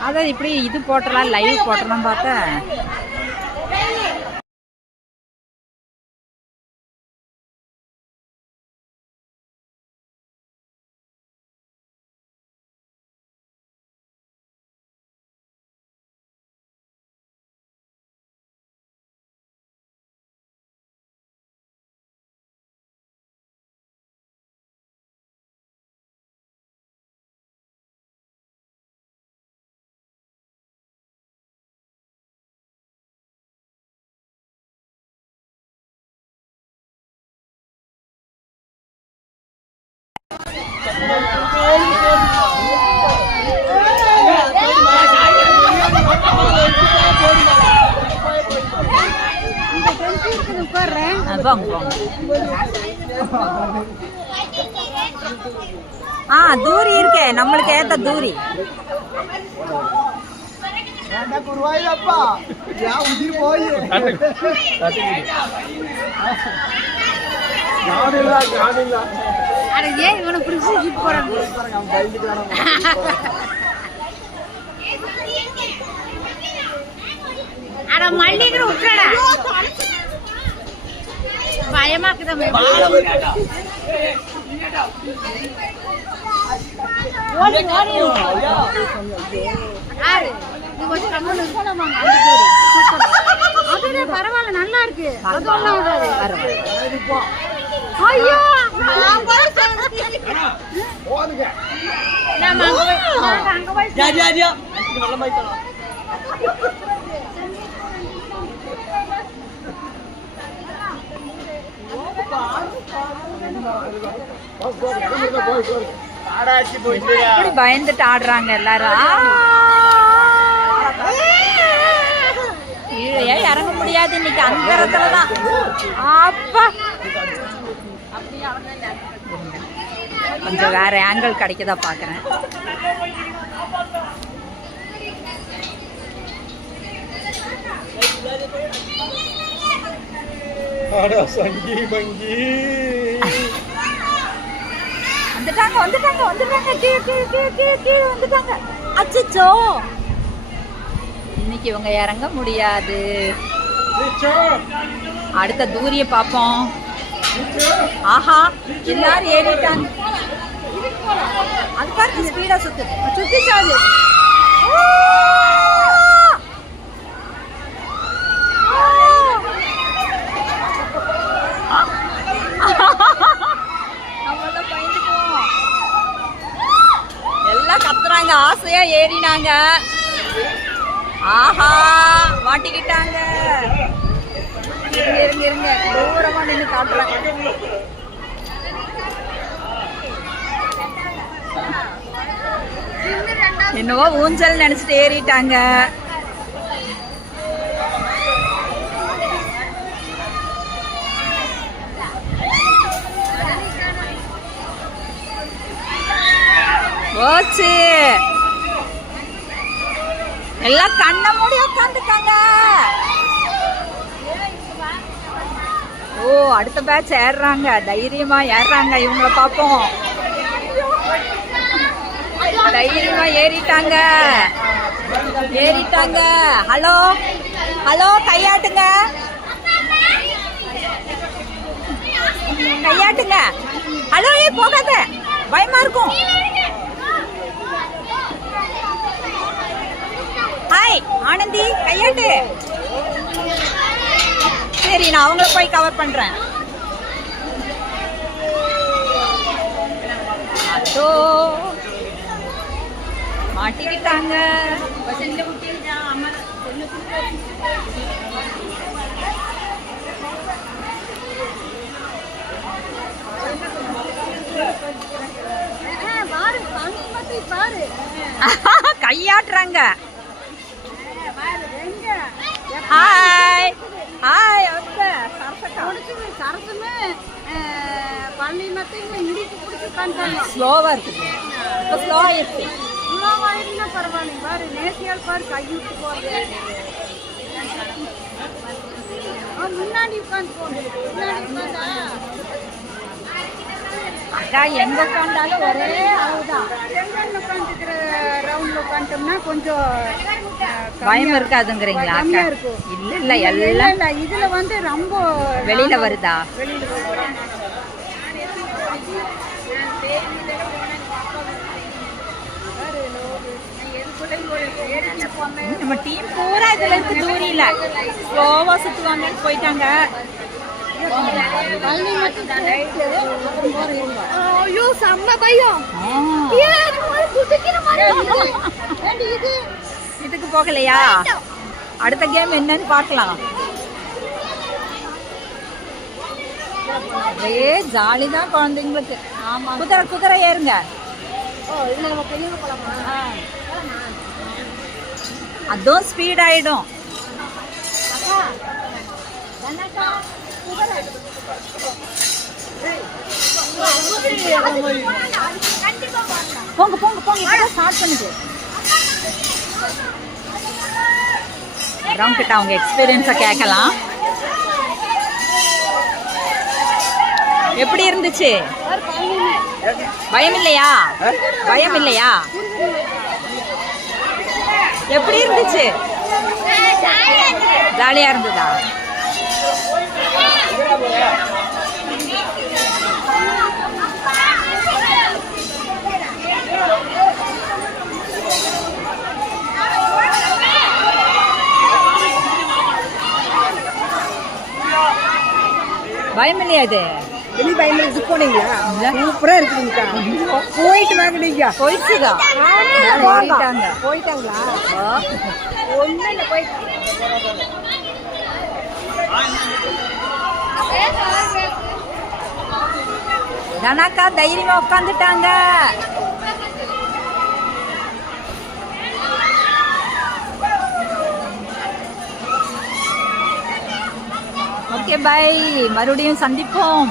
அதான் இப்படி இது போட்டலாம் லைவ் போட்டலாம் பார்த்தா. ஆ, தூரி இருக்கே. நம்மளுக்கு ஏத்த தூரி. போய் அட ஏன் இவனை பிடிச்சி ஜிப் போறாங்க? அட மல்லிகிற விட்டுறடா பயமாக்குதா ஓடி ஓடி. யாரு இது கொஞ்சம் கம்மனு இருக்கணும் அதுவே பரவாயில்ல நல்லா இருக்கு. அது ஒண்ணும் ஆகாது. ஐயோ! பயந்துட்டு ஆடுறாங்க எல்லாரும். கீழே இறங்க முடியாது இன்னைக்கு அந்த இடத்துலதான் அப்பா. கொஞ்சம் வேற ஆங்கிள் கிடைக்குதா பாக்குறேன் ஆடா சங்கி பங்கி வந்துட்டாங்க வந்துட்டாங்க வந்துட்டாங்க கீழே கீழே கீழே கீழே கீழே வந்துட்டாங்க. அச்சச்சோ. இன்னைக்கு இவங்க இறங்க முடியாது. அடுத்த தூரிய பார்ப்போம். ஆஹா எல்லாரும் ஏறிட்டாங்க. அது பாருங்க ஸ்பீடா சுத்து சுத்தி சாது எல்லாம் கத்துறாங்க ஆசையா ஏறினாங்க. ஆஹா மாட்டிக்கிட்டாங்க இருங்க இருங்க. தூரமா நின்று காட்டுறாங்க என்னவோ ஊஞ்சல் நினைச்சிட்டு ஏறிட்டாங்க. போச்சு. எல்லாம் கண்ண மூடி உட்காந்துட்டாங்க ஓ அடுத்த பேட்ச் ஏறுறாங்க. தைரியமா ஏறுறாங்க. இவங்கள பார்ப்போம். தைரியமா ஏறிட்டாங்க. ஏறிட்டாங்க. ஹலோ? ஹலோ கையாட்டுங்க. கையாட்டுங்க. ஹலோ ஏ போகாத. பயமா இருக்கும். ஹாய் ஆனந்தி கையாட்டு. சரி நான் அவங்கள போய் கவர் பண்றேன். மாட்டிக்கிட்டாங்க. கையாட்டுறாங்க பாரு எங்க ஹாய் ஹாய் அவங்க சரசக்கா முடிச்சு சரசுமே பள்ளி மட்டும் இடிச்சு பிடிச்சி உட்காந்துட்டாங்க ஸ்லோவா இருக்குது இப்போ ஸ்லோ ஆயிடுச்சு. பரவாயில்ல பாரு நேசியால் பாரு முன்னாடி உட்காந்து போகுது முன்னாடி உட்காந்தா அக்கா எங்க உட்காந்தாலும் ஒரே அளவுதான். செங்கல் உட்காந்துக்கிற ரவுண்ட்ல போட்டோம்னா கொஞ்சம் பயம் இருக்காதுங்கிறீங்களா அக்கா இல்ல இல்ல எல்லாம் இதுல வந்து ரொம்ப வெளியில வருதா? வெளியில வருது. நம்ம டீம் பூரா இதுல இருந்து தூரியில ஸ்லோவா சுத்துவாங்கன்னு போயிட்டாங்க. ஐயோ செம்ம பயம். இதுக்கு போகலையா? அடுத்த கேம் என்னன்னு பார்க்கலாம். ஒரே ஜாலி தான் குழந்தைங்களுக்கு. ஆமா. குதிரை குதிரை ஏறுங்க ஓ இதுல நம்ம பெரியவங்க போலாமா அதுவும் ஸ்பீட் குதிரை போங்க போங்க போங்க இப்பதான் ஸ்டார்ட் பண்ணுது வரவங்க கிட்ட அவங்க எக்ஸ்பீரியன்ஸை கேட்கலாம் எப்படி இருந்துச்சு பயம் இல்லையா பயம் இல்லையா எப்படி இருந்துச்சு? ஜாலியா இருந்ததா? பயம் இது? வெளி பயமா இது போனீங்களா? சூப்பரா இருக்குதுங்கக்கா. போயிட்டு வாங்க நீங்க போயிடுச்சுதா போயிட்டாங்க. போயிட்டாங்களா? ஒண்ணு இல்ல தனாக்கா தைரியமா உட்காந்துட்டாங்க. ஓகே பை மறுபடியும் சந்திப்போம்.